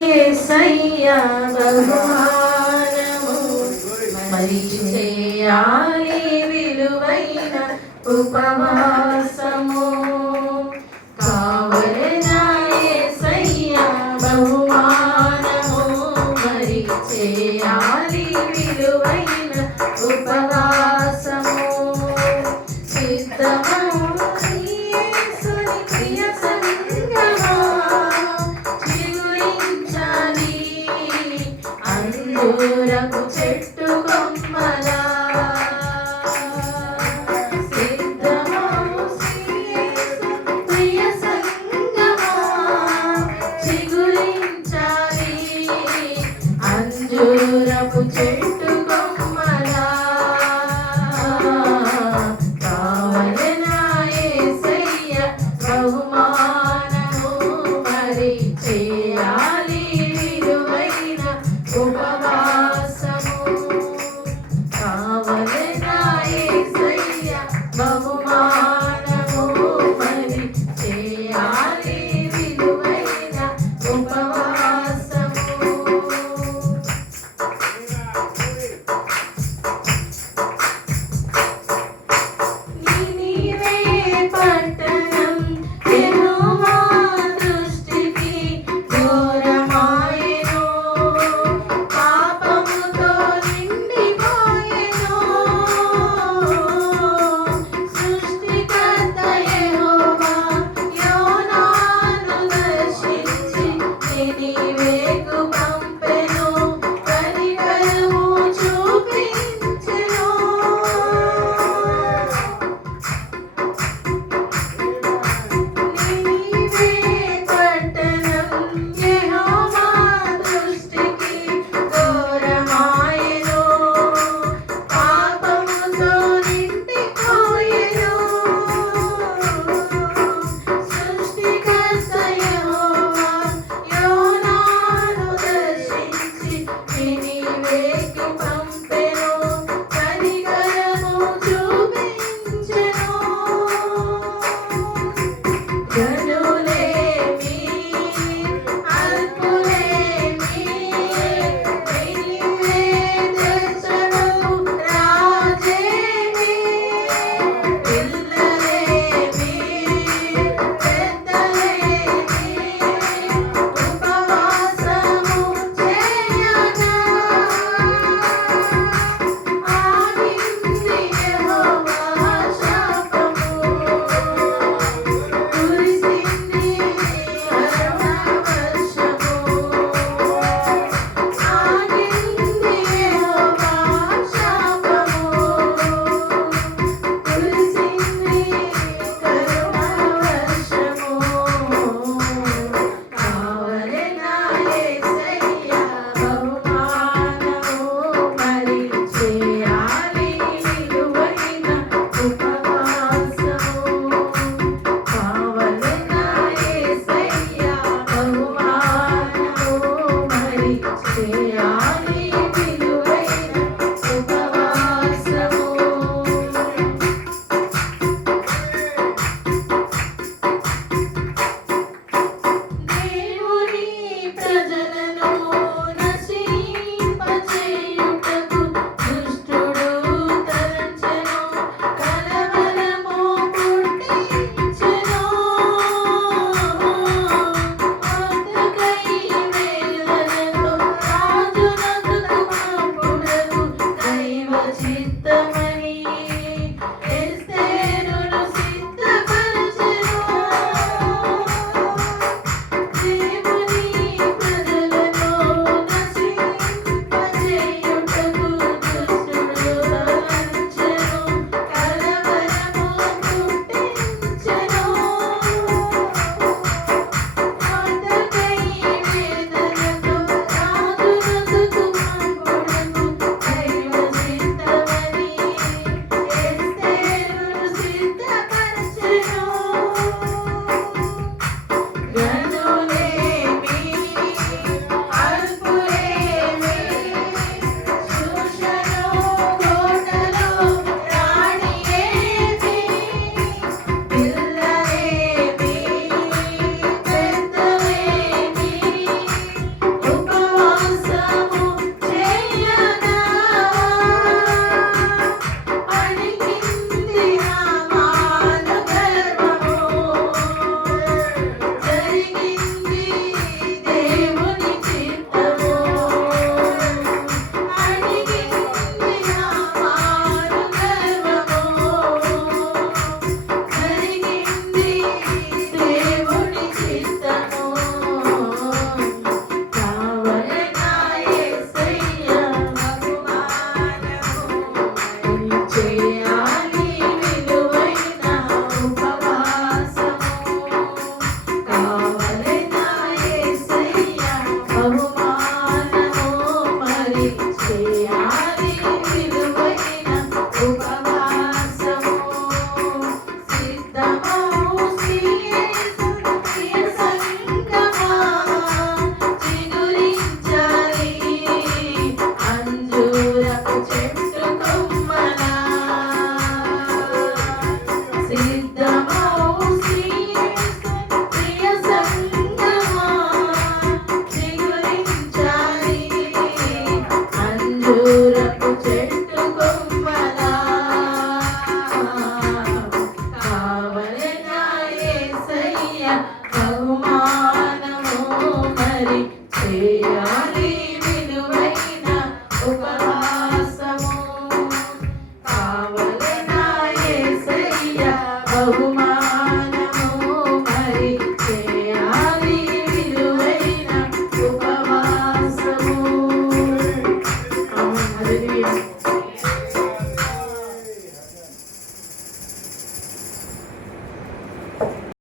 యేసయ్యా బహుమానము మరి చేయాలి విలువైన ఉపవాసము కావలెనా యేసయ్యా బహుమానము మరి చేయాలి విలువైన ఉపవాసము సిద్ధము యేసుని ప్రియ సంగమా చిగురించాలి అంజూరపు చెట్టు కొమ్మలా సిద్ధము యేసు ప్రియ సంగమా చిగురించాలి అంజూరపు చెట్టు కొమ్మలా కావలెనా యేసయ్య బహుమానము మరి చేయాలి విలువైన ఉపవాసము కావలెనా యేసయ్య బహుమానము మరి చేయాలి విలువైన ఉపవాసము నీవే పట్టణం యెహోవా దృష్టికి ఘోరమాయెను పాపముతో నిండిపోయెను సృష్టికర్త యెహోవా యోనాను దర్శించి నినివేకు పంపెను కనికరము చూపించెను నీవే పట్టణం యెహోవా దృష్టికి ఘోరమాయెను పాపముతో నిండిపోయెను సృష్టికర్త యెహోవా యోనాను దర్శించి నినివేకు పంపెను కనికరము చూపించెను గనులేమి అల్పులేమి నినివే తెచ్చడు రాజేమి పిల్లలేమి పెద్దలేమి ఉపవాసము చేయగా ఆగింది యెహోవా శాపము కురిసింది కరుణవర్షము ఆగింది యెహోవా శాపము కురిసింది కరుణవర్షము కావలెనా